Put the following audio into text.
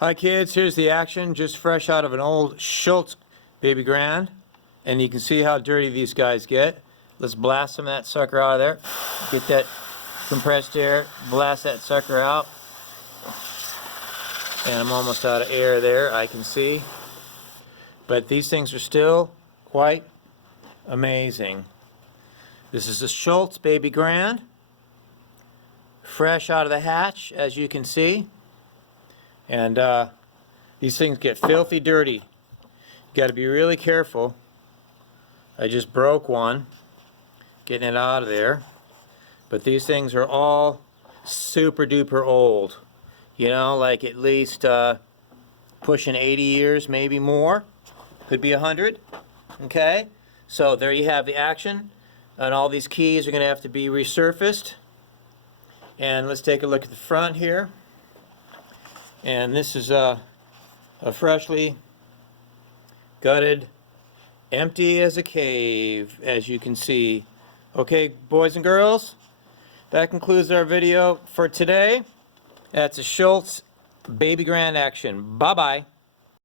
Hi kids, here's the action, just fresh out of an old Shultz baby grand. And you can see how dirty these guys get. Let's blast some of that sucker out of there. Get that compressed air, blast that sucker out. And I'm almost out of air there, I can see. But these things are still quite amazing. This is a Shultz baby grand. Fresh out of the hatch, as you can see. And these things get filthy dirty. You got to be really careful. I just broke one, getting it out of there. But these things are all super duper old. You know, like at least pushing 80 years, maybe more. Could be 100. Okay? So there you have the action. And all these keys are going to have to be resurfaced. And let's take a look at the front here. And this is a freshly gutted, empty as a cave, as you can see. Okay, boys and girls, that concludes our video for today. That's a Shultz baby grand action. Bye-bye.